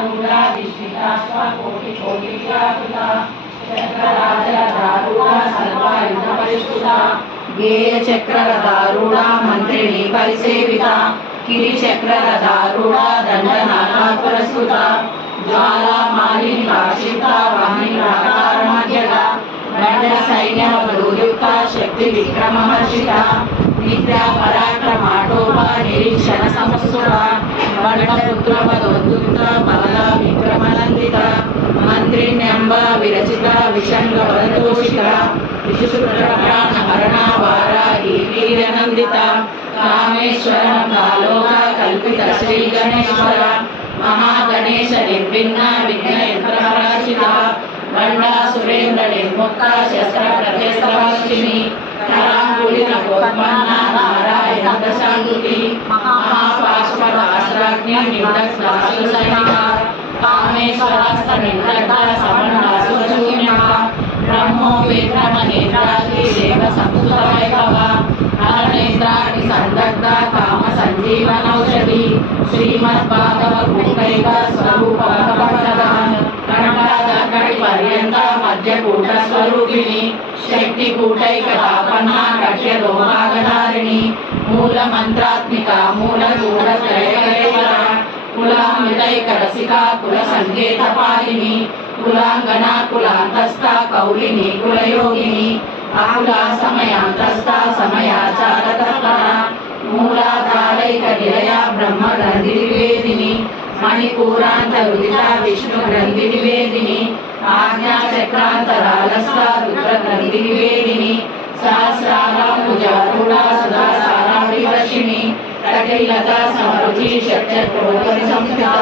चक्रारूढ़ा दिष्टिताश्वा कोटि कोटि व्यापृता चक्रराजरूढ़ा सर्वायुध परिष्कृता गेय चक्ररथारूढ़ा मंत्रिणी परिसेविता किरी चक्ररथारूढ़ा दंडनाथा पुरस्कृता ज्वाला मालिनी भाषिता वाहिनी प्राकारमध्यगा मंडल सैन्य बलोयुक्ता शक्ति विक्रमहर्षिता निद्रा पराक्रमाटोपा निरीक्षण समस्तुरा मंडलपुत्र पदोद्युक्ता बलदा विक्रमनंदिता मंत्रिण्यंब विरचिता विशंग वदतोषिता विशुप्राण हरणा वारा वीरनंदिता कामेश्वर कालोका कल्पित श्री गणेश्वर महागणेश निर्विघ्न विघ्नयंत्रपराजिता गंडा सुरेंद्र निर्मुक्ता शस्त्र प्रत्यस्त्रवासिनी करांगुलिन गोत्मन्ना नारायण दशांगुली महापार्श्वदास्त्राग्नि निदग्धासु सैनिका कामेश्वरास्त्र निर्दग्धा समन्नासुरशून्या ब्रह्मोपेत्रमनेत्रादि देव संस्तुतवैभवा अनेत्राणि संदग्धा काम संजीवनौषधि श्रीमद्भागव कुंभैक स्वरूप भगवद्गदान कण्ठादकटि पर्यंत मध्यकूट स्वरूपिणी शक्ति कूटैकतापन्ना कट्य लोमागधारिणी मूल मंत्रात्मिका मूल गूढ़ त्रयकलेवरा कुलामृतैक रसिका कुल संकेत पालिनी कुलांगना कुलांतस्था कौलिनी कुलयोगिनी आकुला समयांतस्था समयाचार तत्परा मूलाधारैक निलया ब्रह्म ग्रंथि निवेदिनी मणिपूरांत रुदिता विष्णु ग्रंथि निवेदिनी आज्ञा चक्रांतरालस्था रुद्र ग्रंथि निवेदिनी सहस्राराम्बुजारूढ़ा सदा सारावृवर्षिणी कटिलता समरुचि षट्चक्रोपरि संस्थिता।